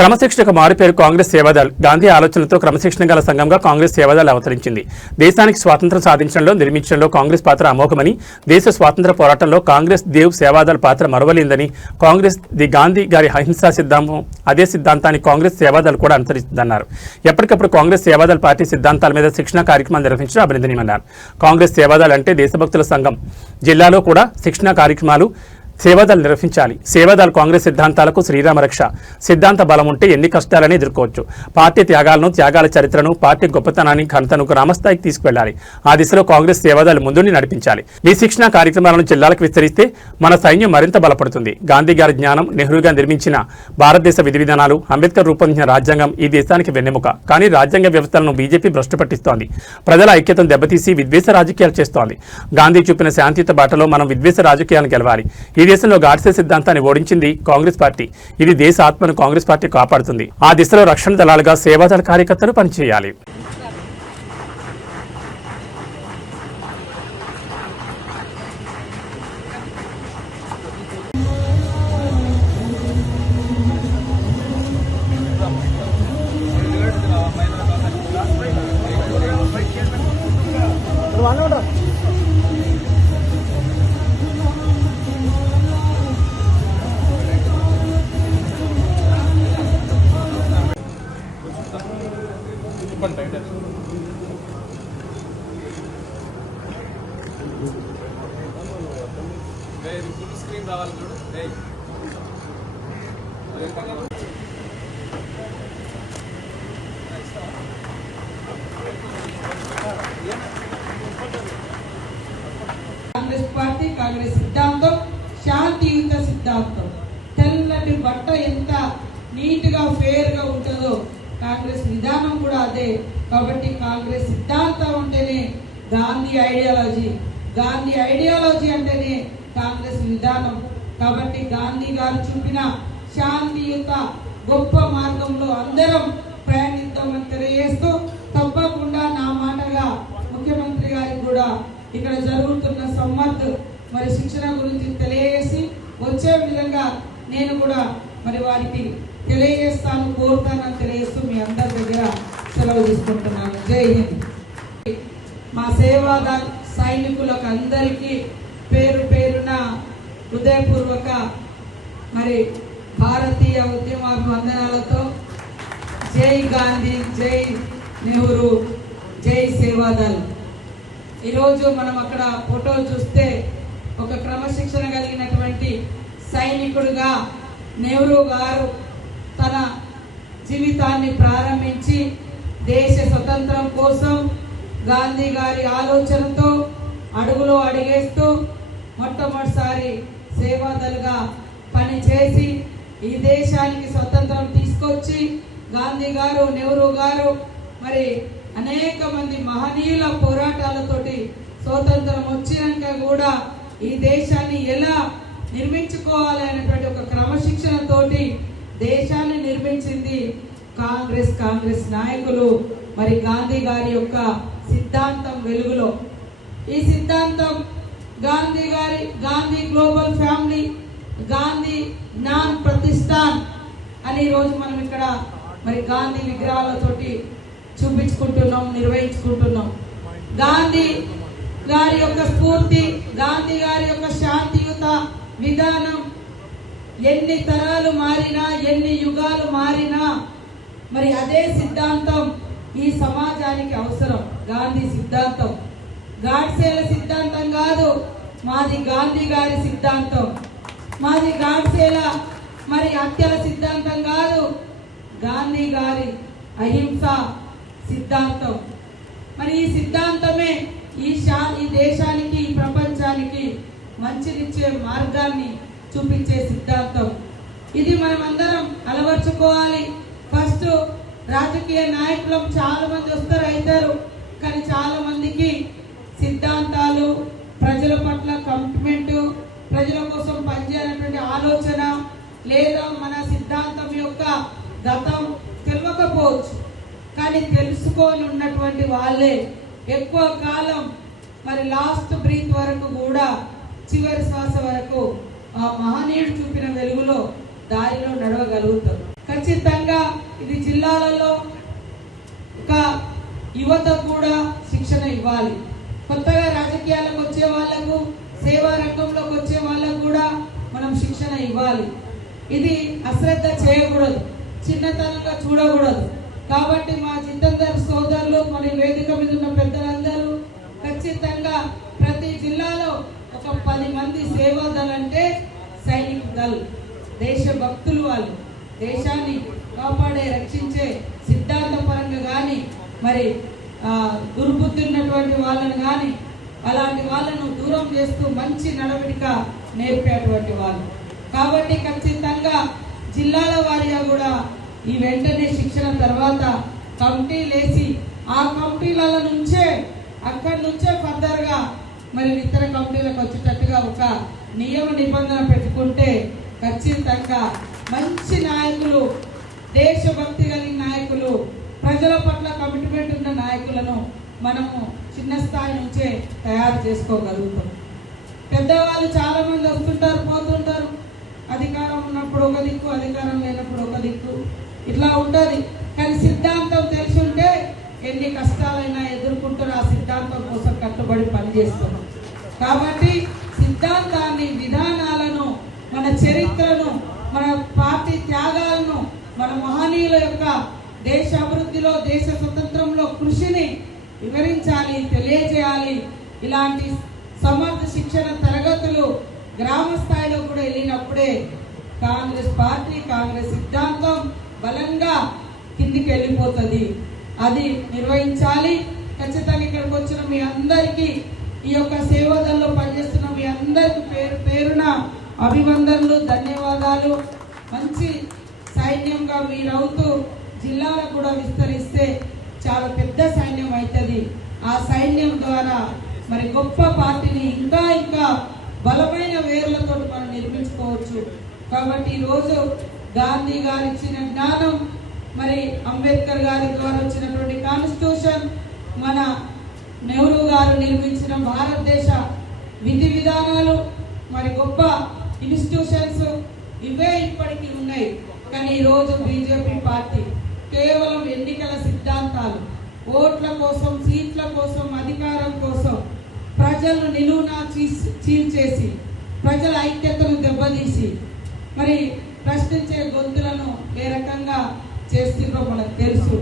క్రమశిక్షణకు మారుపేరు కాంగ్రెస్ సేవాదళ్. గాంధీ ఆలోచనలతో క్రమశిక్షణ గల సంఘంగా కాంగ్రెస్ సేవాదళ్ అవతరించింది. దేశానికి స్వాతంత్ర్యం సాధించడంలో, నిర్మించడంలో కాంగ్రెస్ పాత్ర అమోఘమని, దేశ స్వాతంత్ర్య పోరాటంలో కాంగ్రెస్ దేవ్ సేవాదళ్ పాత్ర మరవలేందని, కాంగ్రెస్ గాంధీ గారి అహింసా సిద్ధాంతం అదే సిద్ధాంతాన్ని కాంగ్రెస్ సేవాదళ్ కూడా అనుసరిస్తుందన్నారు. ఎప్పటికప్పుడు కాంగ్రెస్ సేవాదళ్ పార్టీ సిద్ధాంతాల మీద శిక్షణ కార్యక్రమాలు నిర్వహించడం అభినందనీయమన్నారు. కాంగ్రెస్ సేవాదళ్ అంటే దేశభక్తుల సంఘం. జిల్లాలో కూడా శిక్షణ కార్యక్రమాలు సేవాదళ్ నిర్వహించాలి. సేవాదళ్ కాంగ్రెస్ సిద్ధాంతాలకు శ్రీరామ రక్ష. సిద్ధాంత బలం ఉంటే ఎన్ని కష్టాలని ఎదుర్కోవచ్చు. పార్టీ త్యాగాలను, త్యాగాల చరిత్రను, పార్టీ గొప్పతనాన్ని, ఘనతను గ్రామస్థాయికి తీసుకువెళ్లాలి. ఆ దిశలో కాంగ్రెస్ సేవాదళ్ ముందుండి నడిపించాలి. ఈ శిక్షణ కార్యక్రమాలను జిల్లాలకు విస్తరిస్తే మన సైన్యం మరింత బలపడుతుంది. గాంధీ గారి జ్ఞానం, నెహ్రూగా నిర్మించిన భారతదేశ విధి విధానాలు, అంబేద్కర్ రూపొందించిన రాజ్యాంగం ఈ దేశానికి వెన్నెముక. కానీ రాజ్యాంగ వ్యవస్థలను బీజేపీ భ్రష్టు పట్టిస్తోంది. ప్రజల ఐక్యతను దెబ్బతీసి విద్వేష రాజకీయాలు చేస్తోంది. గాంధీ చూపిన శాంతియుత బాటలో మనం విద్వేష రాజకీయాలను గెలవాలి. ఈ దేశంలో గాడ్సే సిద్ధాంతాన్ని ఓడించింది కాంగ్రెస్ పార్టీ. ఇది దేశ ఆత్మను కాంగ్రెస్ పార్టీ కాపాడుతుంది. ఆ దిశలో రక్షణ దళాలుగా సేవాదళ కార్యకర్తలు పనిచేయాలి. స్క్రీన్ రావాలి చూడు. కాంగ్రెస్ పార్టీ, కాంగ్రెస్ సిద్ధాంతం శాంతియుత సిద్ధాంతం. తెల్లటి బట్ట ఎంత నీట్ గా ఫేర్ గా ఉంటుందో కాంగ్రెస్ విధానం కూడా అదే. కాబట్టి కాంగ్రెస్ సిద్ధాంతం అంటేనే గాంధీ ఐడియాలజీ, గాంధీ ఐడియాలజీ అంటేనే కాంగ్రెస్ విధానం. కాబట్టి గాంధీ గారు చూపిన శాంతియుత గొప్ప మార్గంలో అందరం ప్రయాణిద్దామని తెలియజేస్తూ, తప్పకుండా నా మాటగా ముఖ్యమంత్రి గారికి కూడా ఇక్కడ జరుగుతున్న సమ్మత్ శిక్షణ గురించి తెలియజేసి వచ్చే విధంగా నేను కూడా వారికి తెలియజేస్తాను, కోరుతానని తెలియజేస్తూ మీ అందరి దగ్గర సెలవు తీసుకుంటున్నాను. జై హింద్. మా సేవాదళ సైనికులకు అందరికీ పేరు పేరున హృదయపూర్వక భారతీయ ఉద్యమాభివందనాలతో జై గాంధీ, జై నెహ్రూ, జై సేవాదళ్. ఈరోజు మనం అక్కడ ఫోటో చూస్తే ఒక క్రమశిక్షణ కలిగినటువంటి సైనికుడుగా నెహ్రూ గారు తన జీవితాన్ని ప్రారంభించి దేశ స్వతంత్రం కోసం గాంధీ గారి ఆలోచనతో అడుగులో అడిగేస్తూ మొట్టమొదటిసారి సేవాదళగా పనిచేసి ఈ దేశానికి స్వతంత్రం తీసుకొచ్చి గాంధీ గారు, నెహ్రూ గారు అనేక మంది మహనీయుల పోరాటాలతోటి స్వతంత్రం వచ్చినాక కూడా ఈ దేశాన్ని ఎలా నిర్మించుకోవాలి అనేటువంటి ఒక క్రమశిక్షణతోటి దేశాన్ని నిర్మించింది కాంగ్రెస్ నాయకులు. గాంధీ గారి యొక్క సిద్ధాంతం వెలుగులో ఈ సిద్ధాంతం గాంధీ గ్లోబల్ ఫ్యామిలీ, గాంధీ జ్ఞాన్ ప్రతిష్టాన్ అని రోజు మనం ఇక్కడ గాంధీ విగ్రహాలతోటి చూపించుకుంటున్నాం, నిర్వహించుకుంటున్నాం. గాంధీ గారి యొక్క స్ఫూర్తి, గాంధీ గారి యొక్క శాంతియుత విధానం ఎన్ని తరాలు మారినా, ఎన్ని యుగాలు మారినా అదే సిద్ధాంతం ఈ సమాజానికి అవసరం. గాంధీ సిద్ధాంతం గాడ్సేల సిద్ధాంతం కాదు, మాది గాంధీ గారి సిద్ధాంతం. మాది గాడ్సేల హత్యల సిద్ధాంతం కాదు, గాంధీ గారి అహింస సిద్ధాంతం. ఈ సిద్ధాంతమే ఈ దేశానికి, ఈ ప్రపంచానికి మంచినిచ్చే మార్గాన్ని చూపించే సిద్ధాంతం. ఇది మనం అందరం అలవర్చుకోవాలి. ఫస్ట్ రాజకీయ నాయకులు చాలా మంది వస్తారు, అవుతారు, కానీ చాలా మందికి సిద్ధాంతాలు, ప్రజల పట్ల కమిట్మెంట్, ప్రజల కోసం పనిచేయాలనేటువంటి ఆలోచన లేదా మన సిద్ధాంతం యొక్క గతం తెలియకపోవచ్చు. కానీ తెలుసుకొని ఉన్నటువంటి వాళ్ళే ఎక్కువ కాలం లాస్ట్ బ్రీత్ వరకు కూడా, చివరి శ్వాస వరకు ఆ మహనీయుడు చూపిన వెలుగులో దారిలో నడవగలుగుతారు. ఖచ్చితంగా ఇది జిల్లాలలో ఒక యువత కూడా శిక్షణ ఇవ్వాలి. కొత్తగా రాజకీయాలకు వచ్చే వాళ్లకు, సేవా రంగంలోకి వచ్చే వాళ్ళకు కూడా మనం శిక్షణ ఇవ్వాలి. ఇది అశ్రద్ధ చేయకూడదు, చిన్నతనంగా చూడకూడదు. కాబట్టి మా జితేందర్ సోదరులు, మరి వేదిక మీద ఉన్న పెద్దలందరూ ఖచ్చితంగా ప్రతి జిల్లాలో ఒక 10 మంది సేవాదళ్ అంటే సైనిక్ దళ్, దేశభక్తులు, వాళ్ళు దేశాన్ని కాపాడే రక్షించే సిద్ధాంత పరంగా కానీ మరి దుర్బుద్ధి ఉన్నటువంటి వాళ్ళని కానీ అలాంటి వాళ్ళను దూరం చేస్తూ మంచి నడవడిక నేర్పేటువంటి వాళ్ళు. కాబట్టి ఖచ్చితంగా జిల్లాల వారీగా కూడా ఈ వెంటనే శిక్షణ తర్వాత కమిటీలు వేసి ఆ కమిటీల నుంచే అక్కడి నుంచే ఫర్దర్గా మరి ఇతర కమిటీలకు వచ్చేటట్టుగా ఒక నియమ నిబంధన పెట్టుకుంటే ఖచ్చితంగా మంచి నాయకులు, దేశభక్తి కలిగిన నాయకులు, ప్రజల పట్ల కమిట్మెంట్ ఉన్న నాయకులను మనము చిన్న స్థాయి నుంచే తయారు చేసుకోగలుగుతాం. పెద్దవాళ్ళు చాలా మంది వస్తుంటారు, పోతుంటారు. అధికారం ఉన్నప్పుడు ఒక దిక్కు, అధికారం లేనప్పుడు ఒక దిక్కు, ఇట్లా ఉంటుంది. కానీ సిద్ధాంతం తెలిసి ఉంటే ఎన్ని కష్టాలైనా ఎదుర్కొంటారు. ఆ సిద్ధాంతం కోసం కట్టుబడి పనిచేస్తున్నాం. కాబట్టి సిద్ధాంతాన్ని, విధానాలను, మన చరిత్రను, మన పార్టీ త్యాగాలను, మన మహనీయుల యొక్క దేశ అభివృద్ధిలో, దేశ స్వతంత్రంలో కృషిని వివరించాలి, తెలియజేయాలి. ఇలాంటి సమర్థ శిక్షణ తరగతులు గ్రామ స్థాయిలో కూడా వెళ్ళినప్పుడే కాంగ్రెస్ పార్టీ, కాంగ్రెస్ సిద్ధాంతం బలంగా కిందికి వెళ్ళిపోతుంది. అది నిర్వహించాలి. ఖచ్చితంగా ఇక్కడికి వచ్చిన మీ అందరికీ, ఈ యొక్క సేవాదల్లో పనిచేస్తున్న మీ అందరికీ పేరు పేరున అభివందనలు, ధన్యవాదాలు. మంచి సైన్యంగా మీరవుతూ జిల్లాలకు కూడా విస్తరిస్తే చాలా పెద్ద సైన్యం అవుతుంది. ఆ సైన్యం ద్వారా మరి గొప్ప పార్టీని ఇంకా ఇంకా బలమైన వేర్లతో మనం నిర్మించుకోవచ్చు. కాబట్టి ఈరోజు గాంధీ గారు ఇచ్చిన జ్ఞానం, మరి అంబేద్కర్ గారి ద్వారా వచ్చినటువంటి కాన్స్టిట్యూషన్, మన నెహ్రూ గారు నిర్మించిన భారతదేశ విధి విధానాలు, మరి గొప్ప ఇన్స్టిట్యూషన్స్ ఇవే ఇప్పటికీ ఉన్నాయి. కానీ ఈరోజు బీజేపీ పార్టీ కేవలం ఎన్నికల సిద్ధాంతాలు, ఓట్ల కోసం, సీట్ల కోసం, అధికారం కోసం ప్రజలను నిలువునా చీల్చేసి, ప్రజల ఐక్యతను దెబ్బతీసి, మరి ప్రశ్నించే గొంతులను ఏ రకంగా చేస్తుందో మనకు తెలుసు.